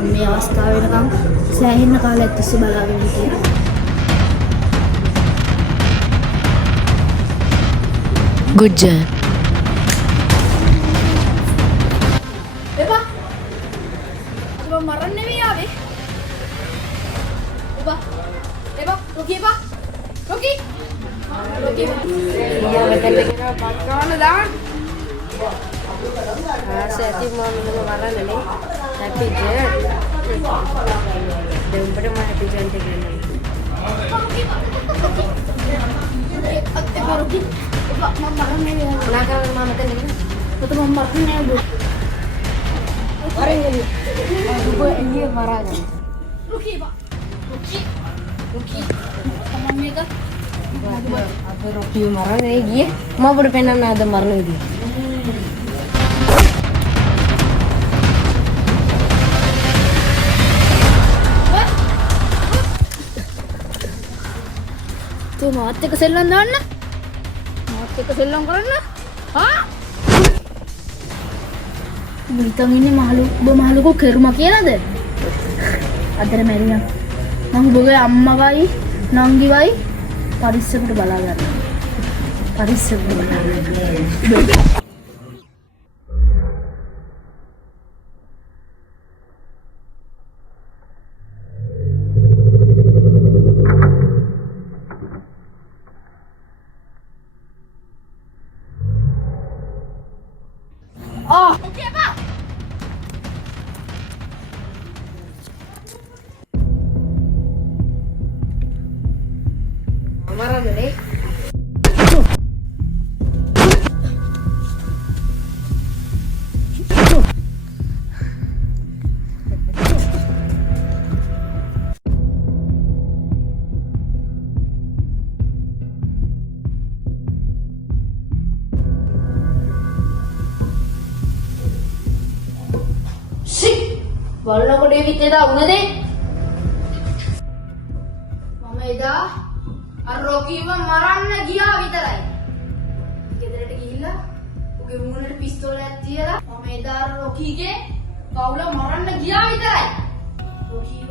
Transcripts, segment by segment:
මේ අවස්ථාව වෙනකම් සෑහෙන කාලයක් තිස්සේ බලාගෙන හිටියා. Good job. එපා. ඔබ මරන්න නෙවෙයි ආවේ. එපා. රොකී එපා. Rocky. Iya, betul kita pakai dah. Saya ti mau minum warna ni. Happy jet. Dempet mah happy jet ni. එපා රොකී. එපා මම මරන්න නෙවෙයි ආවේ. Kenapa mama makan ni? පුතේ මම මරන්නේ නෑ ඔබ. Orang ni. Aku ini marah kan. Rocky එපා. රොකී. තමන් මේක Apa Rocky marah ni dia? Mau berpenam ada marah dia. තේ මාත් එක්ක සෙල්ලම් දාන්න. මාත් එක්ක සෙල්ලම් කරන්න. හා? මුලින්ම ඉන්නේ මහලු ඔබ මහලුකෝ කෙරුමා කියලාද? අදට මැරියා. මම ඔබගේ අම්මවයි නංගිවයි පරිස්සමට බලා ගන්න. පරිස්සමට බලා ගන්න. Okey apa? Marah ni. බලනකොට විත් එදා වුණදේ මම එදා අර රොකීව මරන්න ගියා විතරයි. ගෙදරට ගිහිල්ලා උගේ මූණට පිස්තෝලයක් තියලා මම එදා අර රොකීගේ කවුල මරන්න ගියා විතරයි. රොකීව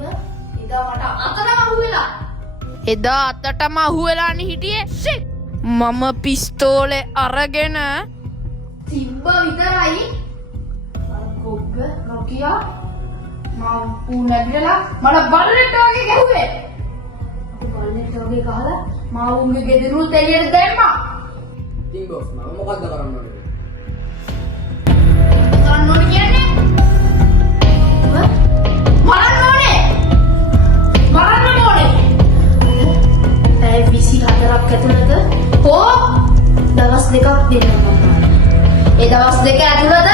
එදා මට අතටම අහුවෙලා. එදා අතටම අහුවෙලානේ හිටියේ. මම පිස්තෝලේ අරගෙන තිබ්බ විතරයි. අර ගොග්ග රොකියා මම නැගිටලා මට බල්ලෙක් වගේ ගැහුවේ. බල්ලෙක් වගේ ගහලා මම උන්ගේ ගෙදරුත් එළියට දැම්මා. ඉතින් බොස් මම මොකද්ද කරන්න ඕනේ? කරන්න ඕනේ කියන්නේ? මරන්න ඕනේ. මරන්න ඕනේ. ඒ 24ක් ඇතුළත හෝ දවස් දෙකක් දෙන්න මම. ඒ දවස් දෙක ඇතුළත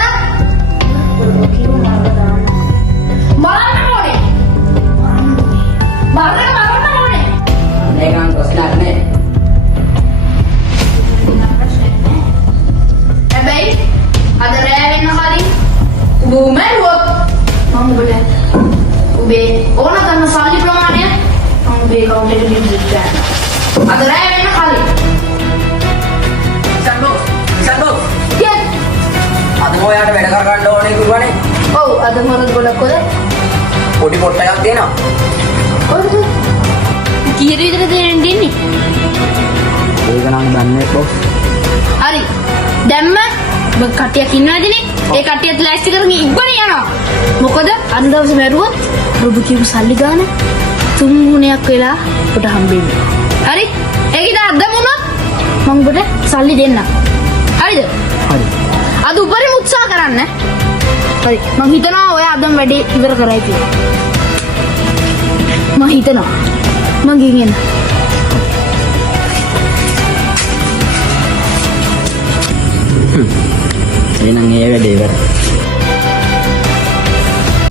ඔලෝකිව මරන්න. මරන්න ඕනේ. මරන්න ඕනේ. මේකන් ප්‍රශ්නයක් නේ. හැබැයි අද රෑ වෙන කලින් ඔබ මැරුවොත් මම ඔබේ ඕන කරන සල්ලි ප්‍රමාණය මම ඔබේ account එකට ඩිපොසිට් කරනවා. අද රෑ වෙන කලින්. සම්බෝ. yes. අද මොයාට වැඩ කර ගන්න ඕනේ කිව්වනේ. ඔව් අද මොනද ගොඩක් කොද? පොඩි පොට්ටයක් දෙනවා. කොහොමද? කීයට විතර දෙන්නේ? ඒක නම් දන්නේ බොස්. හරි. දැම්ම ඔබ කට්ටියක් ඉන්නවදනේ? ඒ කට්ටියත් ලෑස්ති කරගෙන ඉබ්බනේ යනවා. මොකද අද දවසේ මැරුවොත් ඔබ කියපු සල්ලි ගාන 3 ගුණයක් වෙලා ඔබට හම්බෙන්නේ. හරි? ඒක ඉතින් අදම වුණොත් මම ඔබට සල්ලි දෙන්නම්. හරිද? හරි. අද උපරිම උත්සාහ කරන්න. හරි. මම හිතනවා ඔය අදම වැඩේ ඉවර කරයි කියලා. මම හිතනවා. මං ගිහින් එන්න. එහෙනම් ඒ වැඩේ ඉවරයි.